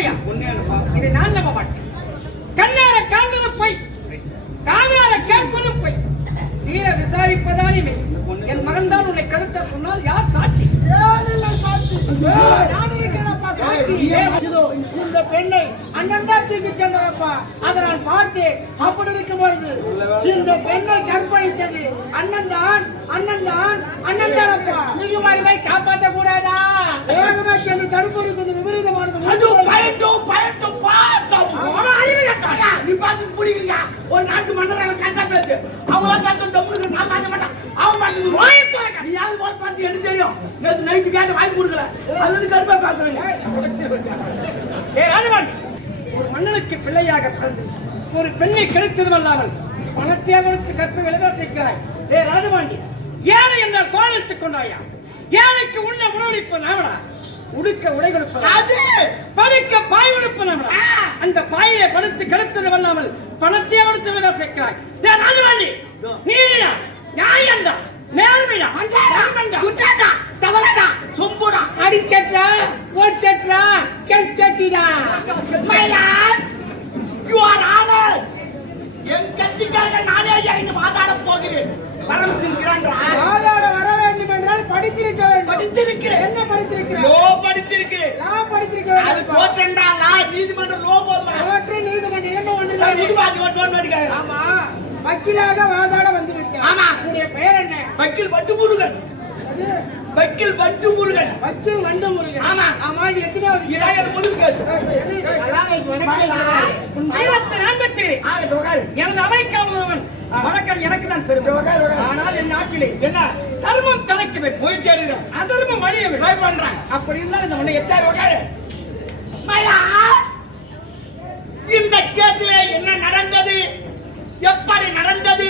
உண்மையா? இதை நான் நம்ப மாட்டேன். கண்ணார காண்பது பொய். காதார கேட்பது பொய். தீர விசாரிப்பதானே என் மகன் தான் உன்னை கருத்த சொன்னால் யார் சாட்சி? இந்த பெண்ணை அண்ணன் தான் தூக்கி சென்றாரப்பா அதை நான் பார்த்தேன். அப்படி இருக்கும் பொழுது இந்த பெண்ணை கற்பழித்தது. அண்ணன் தான் அண்ணன் தான் அண்ணன் தானப்பா நீதிமன்றத்தை காப்பாற்ற கூடாதா வேகமா சென்று தடுப்பு இருக்குது விபரீதமானது அது பயட்டும் பயட்டும் பாசம் அவன் அறிவு நீ பார்த்து புரியுங்க ஒரு நாட்டு மன்னரால கண்டா பேசு. அவன் கத்த தம்முக்கு நான் பார்க்க மாட்டான். அவன் பார்த்து வாய்க்காக நீ யாரு போய் பார்த்து எடுத்து தெரியும்? நேற்று நைட்டு கேட்டு வாங்கி கொடுக்கல. அது வந்து கருப்பா பேசுறேன் ஏ ராஜவாணி ஒரு மன்னனுக்கு பிள்ளையாக பிறந்து ஒரு பெண்ணை கெடுத்ததும் அல்லாமல் பணத்தை கற்பை விளையாட்டிருக்கிறாய் ஏ ராஜவாண்டி ஏழை என்றால் கோலத்துக் கொண்டாயா? ஏழைக்கு உண்ண உணவளிப்பு நாமடா உடுக்க உடை கொடுப்பதா படுக்க பாய் கொடுப்பு நாமடா அந்த பாயிலே படுத்து கெடுத்தது அல்லாமல் பணத்தை கொடுத்து விளையாட்டிருக்கிறாய் ஏ ராஜவாண்டி நீதியா நியாயம்டா நேர்மையா. குட்டாடா. தவளடா. சொம்புடா. அடிச்சட்டா ஓச்சட்டா கெச்சட்டிடா மயிலான் யூ ஆர் ஆனர் என் கட்சிக்காரங்க நானே இறங்கி வாதாட போகிறேன். பரமசிங்கிறான்றா வாதாட வர வேண்டும் என்றால் படித்திருக்க வேண்டும் படித்திருக்கிறேன் என்ன படித்திருக்கிறேன் லோ படிச்சிருக்கிறேன் நான் படித்திருக்க அது கோட்டண்டா லா நீதிமன்றம் லோ போதுமா நீதிமன்றம் என்ன ஒன்று சரி ஓட்டு ஓட்டு ஆமா வக்கீலாக வாதாட வந்து விட்டேன் ஆமா. உன்னுடைய பெயர் என்ன வக்கீல் பட்டு முருகன் வக்கீல் பட்டு முருகன் வக்கீல் வண்டு முருகன் ஆமா. ஆமா இது எத்தனையாவது இளையர் முருகன் எனது அவைக்காமவன் வணக்கம் எனக்கு தான் பெரும். ஆனால் என் நாட்டிலே என்ன? தர்மம் தலைக்க வேண்டும் முயற்சி எடுக்கிறேன் அதர்மம் அழிய வேண்டும் பண்றேன். அப்படி இருந்தால் இந்த மண்ணை சரி உட்காரு இந்த கேஸிலே என்ன நடந்தது? எப்படி நடந்தது?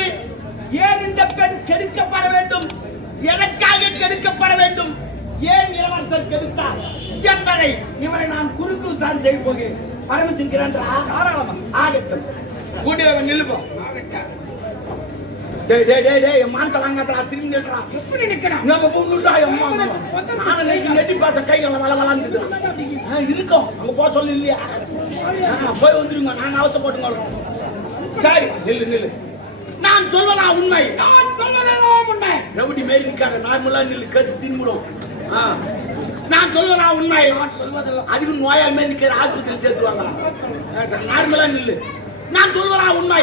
ஏன் இந்த பெண் கெடுக்கப்பட வேண்டும்? எதற்காக கெடுக்கப்பட வேண்டும்? ஏன் இளவரசர் கெடுத்தார் என்பதை இவரை நான் குறுக்கு விசாரணை செய்ய போகிறேன். பரமசிங்கிறான் தாராளமா ஆகட்டும். கூடியவன் நிலுப்போம் டேய் டேய் டேய் டேய் மான் தலாங்கத்தரா திரும்பி எப்படி நிற்கணும் நம்ம அம்மா. நானும் நெட்டி நெட்டி பார்த்த கைகளை வள வளர்ந்து இருக்கோம். அங்க போக சொல்லு இல்லையா? ஆ, போய் வந்துருங்க. நான் அவத்த போட்டுங்க சரி நில்லு நில்லு. நான் சொல்வதா உண்மை? நான் சொல்வதெல்லாம் உண்மை. ரவுடி மாரி இருக்காங்க நார்மலா நில்லு கட்சி. நான் சொல்வதா உண்மை? அதுக்கு நோயால் மாரி நிக்கிற ஆஸ்பத்திரி. சேர்த்துவாங்க நார்மலா நில்லு. நான் சொல்வதா உண்மை?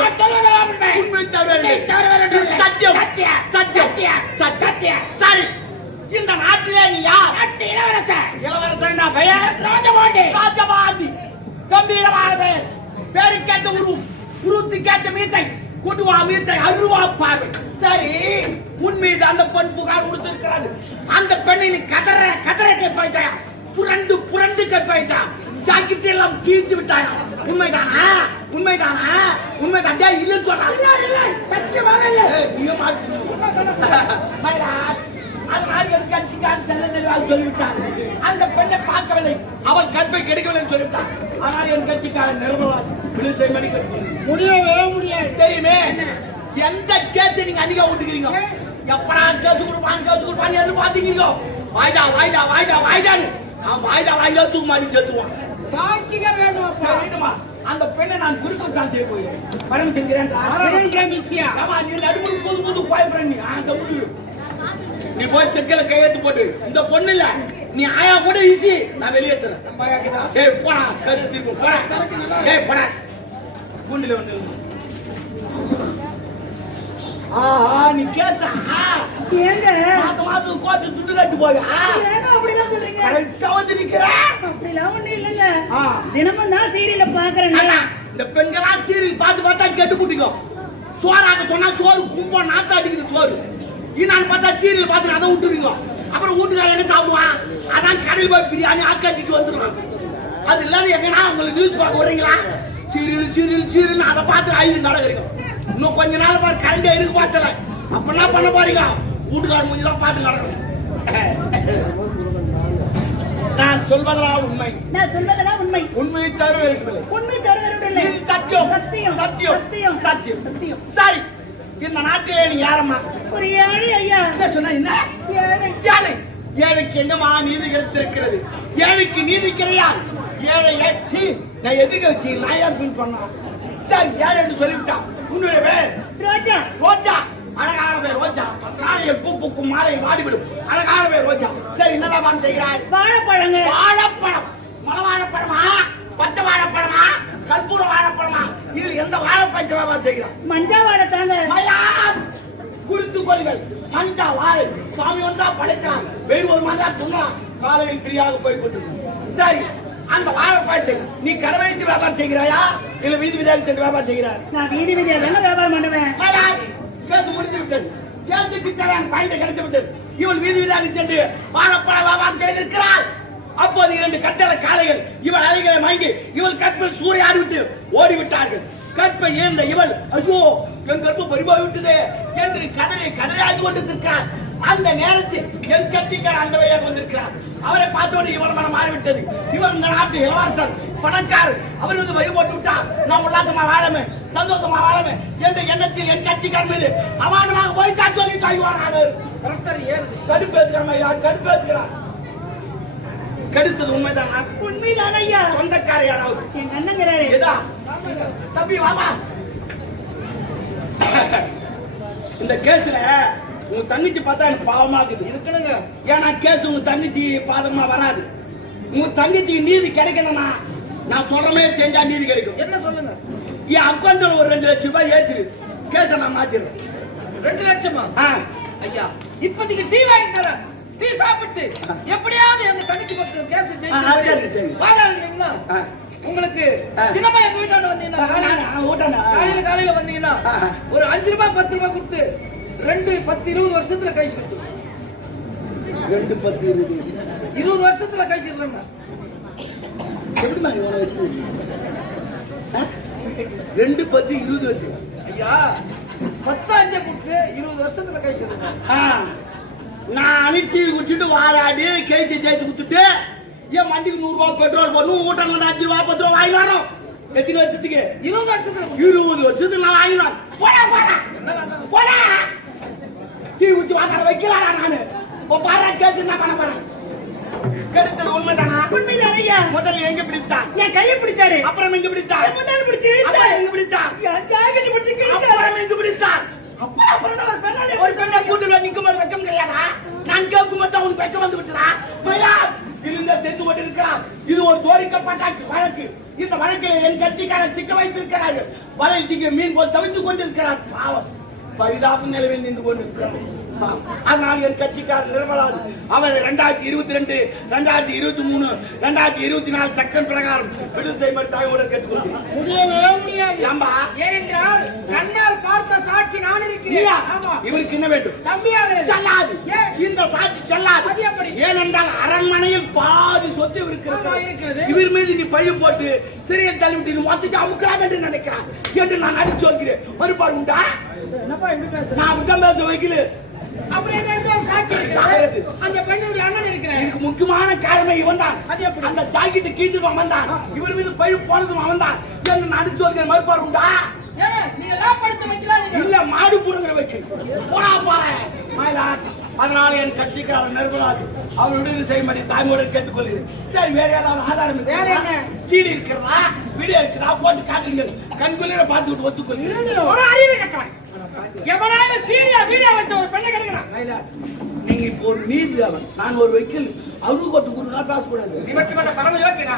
உண்மை. சத்தியம். சத்தியம். சத்தியம். சரி. இந்த நாட்டிலே நீ யார்? இளவரசர். இளவரசன் பெயர்? ராஜபாண்டி. ராஜபாண்டி. கம்பீரமான பெயர். பேருக்கேற்ற உருவம் உருவத்துக்கேற்ற மீசை குடுவா மீசை அருவா பார்வை. சரி உன் மீது அந்த பெண் புகார் கொடுத்திருக்கிறது. அந்த பெண்ணை நீ கதற கதற கேட்பாய்த்தாயா? புரண்டு புரண்டு கேட்பாய்த்தா? ஜாக்கெட் எல்லாம் கீழ்த்து விட்டாயா? உண்மைதானா? உண்மைதானா? உண்மைதான். டேய், இல்லைன்னு சொல்றான் சத்தியமாக இல்லை ஏய், நீயும் மாட்டு. மயிலாட், அதனால் என் கட்சிக்காரன் செல்ல நெடுவால் சொல்லிவிட்டார் அந்த பெண்ணை பார்க்கவில்லை. அவள் கற்பை கிடைக்கவில்லை என்று சொல்லிவிட்டார் ஆனால் என் கட்சிக்காரன் நிர்மலால் விழுத்தை மணிக்கு முடியவே முடியாது. தெரியுமே? எந்த கேஸ் நீங்க அன்னைக்கு விட்டுக்கிறீங்க எப்படா கேஸ் கொடுப்பான் கேஸ் கொடுப்பான்னு எதிர்பார்த்துக்கிறீங்க? வாய்தா வாய்தா வாய்தா வாய்தான்னு. நான் வாய்தா வாய்தா தூக்கு மாட்டி சேர்த்துவான். சாட்சிகள் வேணும் அந்த பெண்ணை நான் குறுக்கு சான் செய்ய போகிறேன் பரம் செஞ்சிறேன் இரண்டரை மிச்சியா? ஆமா நீ நடுமுறை புது புது பாய்ப்புற நீ அந்த நீ போய் செக்கல கையெழுத்து போட்டு இந்த பொண்ணு இல்ல. நீ ஆயா கூட ஈசி நான் வெளியேத்துறேன். ஏய் திரும்ப போடா. ஏய் போடா. குண்டில ஆஹா நீ கேசா ஏங்க? மாசம் மாசம் கோட்டு துண்டு கட்டு போய் ஏங்க அப்படிலாம் சொல்றீங்க? கரெக்டா வந்து நிக்கிற அப்படிலாம் ஒண்ணும் இல்லைங்க. தினமும் தான் சீரியல பாக்குறேன் இந்த பெண்கள்லாம் சீரியல் பார்த்து பார்த்தா கெட்டு குட்டிக்கோ. சோறாக சொன்னா சோறு கும்பம் நாத்தம் அடிக்குது சோறு. இன்னான்னு பார்த்தா சீரியல் பார்த்து அதை விட்டுருங்க அப்புறம் வீட்டுக்காரன் எங்க சாப்பிடுவான் அதான் கடையில் போய் பிரியாணி ஆக்காட்டிட்டு வந்துருவான். அது இல்லாத எங்கன்னா உங்களுக்கு நியூஸ் பார்க்க வர்றீங்களா? சீரியல் சீரியல் சீரியல் அதை பார்த்து ஐந்து நடக்கிறீங்க இன்னும் கொஞ்ச நாள் பாரு கரண்டே இருக்கு பார்த்தல. அப்ப என்ன பண்ண போறீங்க? வீட்டுக்காரன் முடிஞ்சலாம் பார்த்து நடக்கணும். நான் சொல்வதெல்லாம் உண்மை. நான் சொல்வதெல்லாம் உண்மை. உண்மையை தவிர இருக்கவில்லை உண்மை தருவதில்லை இது சத்தியம். சத்தியம். சத்தியம். சத்தியம். சத்தியம். சரி. இந்த நாட்டிலே நீ யாரம்மா? ஒரு ஏழை ஐயா. என்ன சொன்ன? என்ன? ஏழை. ஏழை. ஏழைக்கு எங்கம்மா நீதி கிடைத்திருக்கிறது? ஏழைக்கு நீதி கிடையாது. ஏழை ஏச்சி நான் எதுக்கு வச்சு நான் ஏன் ஃபீல் பண்ணா? சரி ஏழைன்னு சொல்லிவிட்டான் உன்னுடைய பேர் ரோஜா. ரோஜா. அழகான பேர் ரோஜா. காலையை பூ பூக்கும் மாலை வாடிவிடும். அழகான பேர் ரோஜா. சரி என்ன வியாபாரம் செய்கிறாய்? வாழைப்பழங்க. வாழைப்பழம். மலை வாழைப்பழமா பச்சை வாழைப்பழமா? கற்பூர வாழைப்பழமா? இது எந்த வாழைப்பழத்தை வியாபாரம் செய்கிறாய்? மஞ்சா வாழை தாங்க. குறித்து கொள்கள் மஞ்சா வாழை. சாமி வந்தா படைக்கிறான் வெயில் ஒரு மாதிரி துண்ணலாம் காலையில் ஃப்ரீயாக போய் கொண்டிருக்கும். சரி அந்த வாழைப்பழத்தை நீ கடை வைத்து வியாபாரம் செய்கிறாயா? இல்ல வீதி வீதியாக சென்று வியாபாரம் செய்கிறாய் நான் வீதி வீதியா தாங்க வியாபாரம் பண்ணுவேன்? கேஸ் முடிந்து விட்டது. கேஸுக்கு தேவையான பாயிண்ட் கிடைத்து விட்டது. இவள் வீதி வீதியாக சென்று வாழைப்பழ வியாபாரம் செய்திருக்கிறாள். அப்போது இரண்டு கட்டளை காளைகள் இவள் அலைகளை வாங்கி இவள் கற்பில் சூரிய ஆடிவிட்டு ஓடிவிட்டார்கள். கற்பை ஏந்த இவள் ஐயோ என் கற்பு பறிபோய் விட்டதே என்று கதறி கதறாகி கொண்டிருக்கிறார் அந்த நேரத்தில் என் கட்சிக்கார அந்த வழியாக வந்திருக்கிறார். அவரை பார்த்தோடு இவள் மனம் மாறிவிட்டது. இவர் இந்த நாட்டு இளவரசர் பணக்காரர். அவர் வந்து வழி போட்டு விட்டார் நாம் உல்லாசமா வாழமே? சந்தோஷமா வாழமே? என்ற எண்ணத்தில் என் கட்சிக்காரர் மீது அமானமாக போய் சாட்சி சொல்லி தாய்வாரானார் பிரஸ்தர் ஏறுது. கடுப்பேற்றுக்கிறார் கடுப்பேற்றுக்கிறார் கெடுத்தது உண்மைதானா? உண்மைதான் ஐயா. சொந்தக்கார யாராவது? என் அண்ணங்கிறாரு. எதா? தம்பி வாமா இந்த கேஸ்ல உங்க தங்கச்சி பார்த்தா எனக்கு பாவமா இருக்குது. இருக்கணுங்க. ஏன்னா கேஸ் உங்க தங்கச்சி பாதமா வராது. உங்க தங்கச்சிக்கு நீதி கிடைக்கணும்னா நான் சொல்றமே செஞ்சா நீதி கிடைக்கும். என்ன சொல்லுங்க? என் அக்கௌண்ட்ல ஒரு ரெண்டு லட்சம் ரூபாய் ஏத்திரு. கேஸ நான் மாத்திடுறேன். ரெண்டு லட்சமா? ஐயா இப்போதைக்கு டீ வாங்கி தரேன். டீ சாப்பிட்டு எப்படியாவது எங்க தங்கச்சி பக்கம் கேஸ். வாதாடுனீங்கன்னா ஆ. உங்களுக்கு. தினமா எங்க வீட்டாண்ட வந்தீங்கன்னா காலையில-. காலையில வந்தீங்கன்னா. ஒரு அஞ்சு ரூபாய் பத்து ரூபாய் கொடுத்து ரெண்டு பத்து இருபது வருஷத்துல கழிச்சு ரெண்டு பத்து இருபது இருபது வருஷத்துல கழிச்சிடுறேங்க எப்படி மாதிரி உன வச்சு ஆ? ரெண்டு பத்து இருபது வச்சு. ஐயா பத்து அஞ்சு கொடுத்து இருபது வருஷத்துல கழிச்சிடுறேங்க ஆ, நான் அனுப்பி குடிச்சிட்டு வாராடி கேஜி ஜெயிச்சு குத்துட்டு என் வண்டிக்கு நூறு ரூபாய் பெட்ரோல் போடணும் ஊட்டம் வந்து அஞ்சு ரூபாய் பத்து ரூபாய் வாங்கி வரோம் எத்தனை வருஷத்துக்கு? இருபது வருஷத்துல இருபது வருஷத்துக்கு நான் வாங்கினோம் போடா போடா. போடா. டீ குச்சி வாசல வைக்கலாடா நானு. இப்போ பாரு கேஸ் என்ன பண்ண போறேன்? கெடுத்தது உண்மைதானா? உண்மைதான் ஐயா முதல்ல எங்க பிடித்தான்? என் கையை பிடிச்சாரு. அப்புறம் எங்க பிடித்தான்? முதல்ல பிடிச்சு அப்புறம் எங்க பிடித்தான்? என் ஜாக்கெட் பிடிச்சு அப்புறம் எங்க பிடித்தான்? அப்புறம் அப்புறம் ஒரு பெண்ணாலே ஒரு பெண்ணை கூட்டுல நிக்கும் போது வெக்கம் கிடையாதா? நான் கேட்கும் போது அவனுக்கு வெக்கம் வந்து விட்டுதா? மயா இருந்த தெரிந்து கொண்டிருக்கிறார் இது ஒரு தோரிக்கப்பட்ட வழக்கு. இந்த வழக்கில் என் கட்சிக்காரன் சிக்க வைத்திருக்கிறார்கள் வலை சிக்க மீன் போல் தவித்துக் கொண்டிருக்கிறார். பாவம். பரிதாப நிலையில் நின்று கொண்டிருக்கிறார் பாவம். அதனால் என் கட்சிக்காரர் நிர்மலாது அவர் இரண்டாயிரத்தி இருபத்தி ரெண்டு ரெண்டாயிரத்தி இருபத்தி மூணு ரெண்டாயிரத்தி இருபத்தி நாலு சட்டம் பிரகாரம் விடுதலை செய்யும்படி தாயோடு கேட்டுக்கொள்கிறேன். முடியவே முடியாது. ஏனென்றால் கண்ணால் பார்த்த சாட்சி நான்? இருக்கிறேன். ஆமா. இவருக்கு என்ன வேண்டும்? தம்பியாக செல்லாது? இந்த சாட்சி செல்லாது. அது எப்படி? ஏனென்றால் அரண்மனையில் பாதி சொத்து இருக்கிறது. இவர் மீது நீ பழி போட்டு சிறையில் தள்ளிவிட்டு மொத்தத்தை அமுக்கலாம் என்று நினைக்கிறான் என்று நான் அடிச்சு சொல்கிறேன். மறுபாடு உண்டா? நான் அப்படிதான் பேச வைக்கல. அப்புறம் என்ன சாட்சி அந்த பெண்ணுடைய அண்ணன் இருக்கிறேன் இதுக்கு முக்கியமான காரணம் இவன் தான்? அந்த ஜாக்கெட்டு கீழ்த்து அவன் தான். இவர் மீது பழி போனதும் அவன் தான். என்று நான் அடிச்சு சொல்கிறேன் மறுபாடு உண்டா இல்ல மாடு புடுங்குற வச்சு போடா போற மயிலாட் அதனால என் கட்சிக்காரர் நிர்மலாது அவர் விடுதலை செய்யும்படி தாய்மொழி கேட்டுக்கொள்கிறேன். சரி வேற ஏதாவது ஆதாரம் வேற? என்ன? சீடி இருக்கிறதா வீடியோ இருக்கிறதா போட்டு காட்டுங்க கண்குளிர பார்த்து விட்டு ஒத்துக்கொள்கிறேன் அறிவு கட்டவன் எவனாவது சீனியா வீடியோ வச்ச ஒரு பெண்ணை கிடைக்கிறான் நீங்க இப்போ ஒரு நீதி அவன். நான் ஒரு வக்கீல். அவரு கொட்டு கொடுனா பேசக்கூடாது இவற்றை விட பரம யோக்கியனா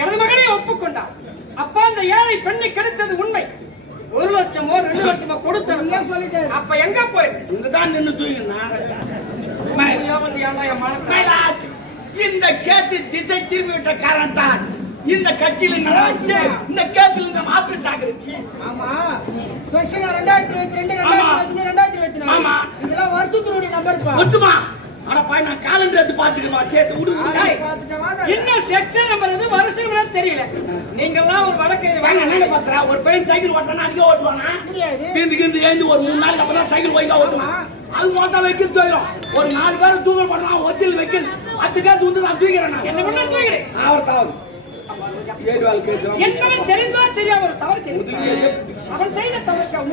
எனது மகனை ஒப்புக்கொண்டான். அப்பா அந்த ஏழை பெண்ணை கெடுத்தது உண்மை. ஒரு லட்சமோ ரெண்டு லட்சமோ நீங்க கொடுத்தது சொல்லிட்டாரு அப்ப எங்க போயிரு இங்க தான் நின்று தூங்கினா இந்த கேஸ் திசை திரும்பி விட்ட காரணத்தான் இந்த கட்சியில நடவடிச்சு இந்த கேஸ்ல இந்த மாப்பிள்ளை சாகரிச்சு ஆமா. செக்ஷன் ரெண்டாயிரத்தி இருபத்தி ரெண்டு ரெண்டாயிரத்தி இருபத்தி நாலு. ஆமா. இதெல்லாம் வருஷத்தினுடைய நம்பர் பா. ஒத்துமா அட பாய் நான் காலண்டர் எடுத்து பாத்துக்கமா சேர்த்து விடு. இன்னும் செக்ஷன் நம்பர் எது வருஷம் தெரியல. நீங்க எல்லாம் ஒரு வழக்கு வாங்க. என்ன பேசுறா? ஒரு பையன் சைக்கிள் ஓட்டுறானா அடிக்க ஓட்டுவானா? கிந்து கிந்து ஏந்து ஒரு மூணு நாளைக்கு அப்புறம் சைக்கிள் ஒழுங்கா ஓட்டுவான். அது மொத்தம் வைக்கல் தோயிரும். ஒரு நாலு பேர் தூக்கல் பண்ணலாம் ஒத்தியில் வைக்கல் அத்துக்கா தூந்து நான் தூக்கிறேன். என்ன பண்ண தூக்கிடு அவர் தவறு என்னவன் தெரிந்தோ தெரியாம ஒரு தவறு செய்து அவன் செய்த தவறுக்கு அவன்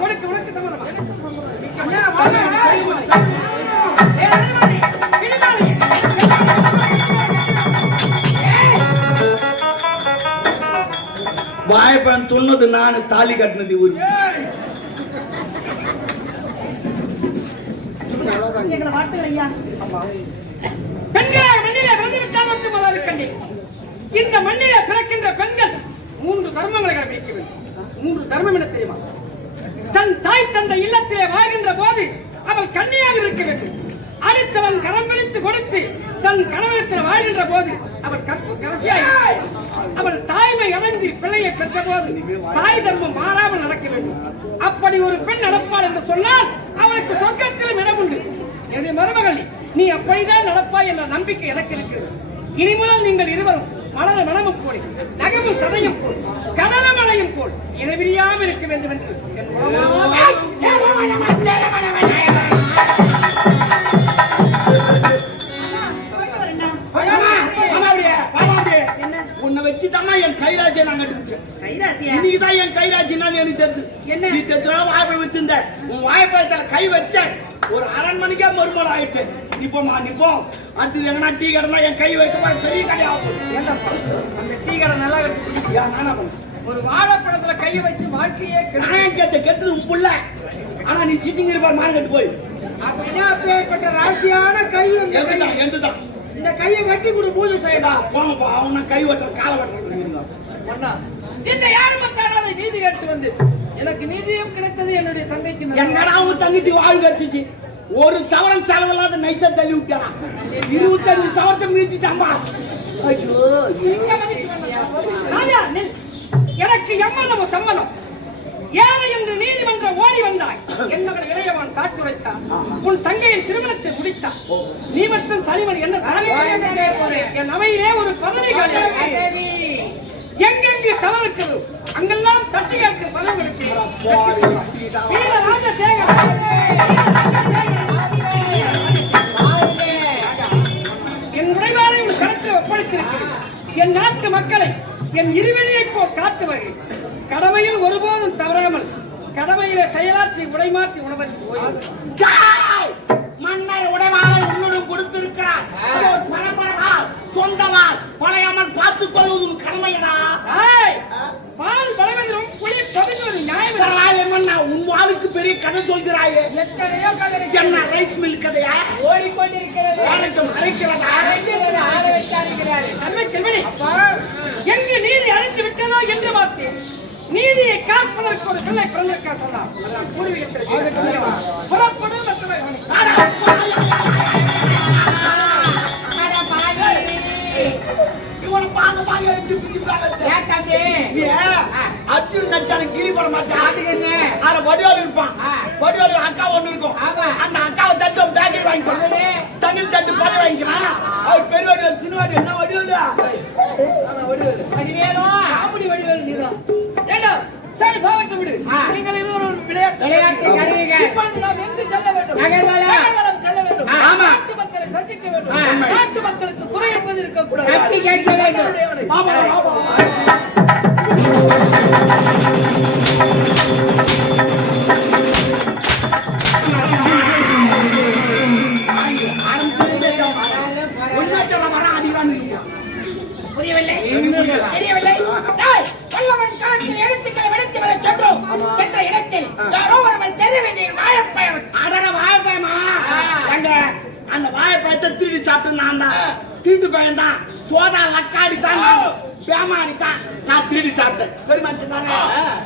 கொடுக்க உனக்கு சம்மதமா. வாய்ப்பன் துண்ணது நானு தாலி கட்டினது இவரு எங்களை வாழ்த்துக்கள் ஐயா பெண்களாக மண்ணிலே பிறந்து விட்டால் மட்டும் அதாவது கண்டேன் இந்த மண்ணிலே பிறக்கின்ற பெண்கள் மூன்று தர்மங்களை கடைபிடிக்க வேண்டும். மூன்று தர்மம் என்ன தெரியுமா? தன் தாய் தந்தை இல்லத்திலே வாழ்கின்ற போது அவள் கண்ணியாக இருக்க வேண்டும். அடுத்தவன் கரம் பிடித்து கொடுத்து தன் கணவனத்தில் வாழ்கின்ற போது அவள் கற்பு கடைசியாக அவள் தாய்மை அடைந்து பிள்ளையை பெற்ற போது தாய் தர்மம் மாறாமல் நடக்க வேண்டும். அப்படி ஒரு பெண் நடப்பாள் என்று சொன்னால் அவளுக்கு சொர்க்கத்திலும் இடம் உண்டு. என்னுடைய மருமகள் நீ அப்படிதான் நடப்பாய் என்ற நம்பிக்கை எனக்கு இருக்கிறது இனிமேல் நீங்கள் இருவரும் மலர மனமும் போல் நகமும் சதையும் போல் கடல மலையும் போல் இடைவிரியாமல் இருக்க வேண்டும் என்று என் நிப்போமா நிப்போம் அடுத்தது எங்கன்னா டீ கடைனா என் கை வைக்க போய் பெரிய கடையா போகுது என்னப்பா அந்த டீ கடை நல்லா இருக்கு? ஒரு வாழைப்பழத்துல கையை வச்சு வாழ்க்கையே நான் கேட்ட கெட்டது உன் புள்ள. ஆனா நீ சிட்டிங் இருப்பார் மாறு கட்டு போய். அப்படின்னா அப்பேற்பட்ட ராசியான கை கை. எந்துதான் எந்துதான் இந்த கையை வெட்டி கொடு பூஜை ஏடா செய்யலாம் போங்கப்பா அவன் கை வெட்டுற காலை வெட்டுற அண்ணா இந்த யாரு மக்களால நீதி கேட்டு வந்து எனக்கு நீதியும் கிடைத்தது என்னுடைய தங்கைக்கு. எங்கடா அவன் தங்கச்சி வாழ் கட்சிச்சு ஒரு சவரன் செலவில்லாத நைசா தள்ளி விட்டான்? இருபத்தஞ்சு சவரத்தை மீதிட்டாம்பா ஐயோ? ராஜா நில். எனக்கு எம்மதம் சம்மதம்? ஏழை என்று நீதிமன்றம் ஓடி வந்தாய். என்னோட இளையவன் காட்டுரைத்தான் உன் தங்கையின் திருமணத்தை முடித்தான். நீ மட்டும் தனிமன் என்ன? என் அவையிலே ஒரு பதவி எங்கெங்கு தவறு இருக்கிறது அங்கெல்லாம் தட்டி கேட்க பதவி இருக்கிறது வீர ராஜசேகர் என் நாட்டு மக்களை என் இருவெளியை போல் காத்து வகை கடமையில் ஒருபோதும் தவறாமல் கடமையிலே செயலாற்றி உடைமாற்றி ஜாய்! மன்னர் உடைவாளை உன்னிடம் கொடுத்திருக்கிறார். சொந்தவாள் கொலையாமல் பார்த்துக் கொள்வது உன் கடமையடா பால் பலவதிலும் புலி பதினொரு நியாயம் பரவாயில்லை உன் வாளுக்கு பெரிய கதை சொல்கிறாயே. எத்தனையோ கதை. என்ன ரைஸ் மில் கதையா? ஓடிக்கொண்டிருக்கிறது வாழட்டும் அரைக்கிறதா ஆள வச்சாருக்கிறாரு அருமை செல்வனே எங்கு நீதி அழைத்து விட்டதோ என்று பார்த்தேன் நீதியை காப்பதற்கு ஒரு பிள்ளை பிறந்திருக்க சொன்னார் அர்ஜுன் நடிச்சான கிரி படம் பார்த்தா? அதுல வடிவாளி இருப்பான். வடிவாளி அக்கா ஒண்ணு இருக்கும். அந்த அக்காவை தட்டு பேக்கரி வாங்கிக்கலாம் தமிழ் தட்டு பழைய வாங்கிக்கலாம் அவர் பெரிய வடிவாளி சின்ன வடிவாளி. என்ன வடிவாளி. காமெடி வடிவேல் நீதான் ஏண்டா போகட்டும் விடு. நீங்கள் இருவரும் ஒரு விளையாட்டு விளையாட்டு. இப்பொழுது நாம் எங்கு செல்ல வேண்டும்? நகர்வலம். செல்ல வேண்டும். நாட்டு மக்களை சந்திக்க வேண்டும். நாட்டு மக்களுக்கு குறை என்பது இருக்கக்கூடாது. பேமாடி தான் நான் திருடி சாப்பிட்டேன் பெருமாச்சு தானே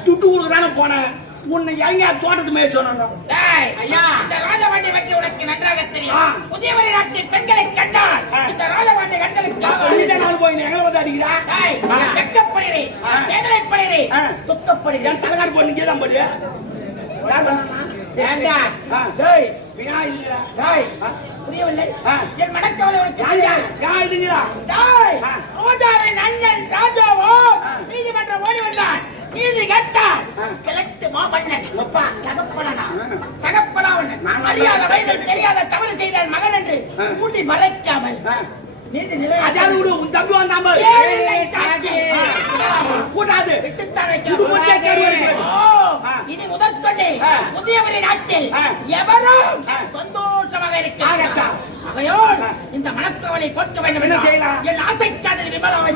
துட்டு கொடுக்குறானே போனேன் உன்னை எங்க தோட்டத்து மேய சொன்னோம் டேய், ஐயா. இந்த ராஜபாண்டி பற்றி உனக்கு நன்றாக. தெரியும் புதியவரி நாட்டில் பெண்களை கண்டால். இந்த ராஜபாண்டி கண்களுக்கு நீ நாள் போய் எங்களை வந்து அடிக்கிறா ஆ. வேதனைப்படுகிறேன். துக்கப்படுகிறேன் தலைகாடு போய் நீங்க தான் போடு? ஏண்டா? டேய் வீணா இல்லையா டேய், புரியவில்லை. என் மனக்கவலை ராஜாவோ ஆ. நீதிமன்றம் ஓடி வந்தான். நீதி கேட்டான். கிழக்கு மாமன்னன். தகப்பனா அறியாத வயதில் தெரியாத தவறு செய்தால் மகன் என்று அதாவது விடு உன் தம்பி வந்தான் பாரு. கூட்டாது. விட்டுத்தான் வைக்க குடும்பத்தை. இனி முதற்கொண்டு. புதியவரின் நாட்டில். எவரும் ஆ. சந்தோஷமாக இருக்கிறார் இந்த மனக்கவலை கொடுக்க வேண்டும் என் ஆசை சாதனை விமலாவை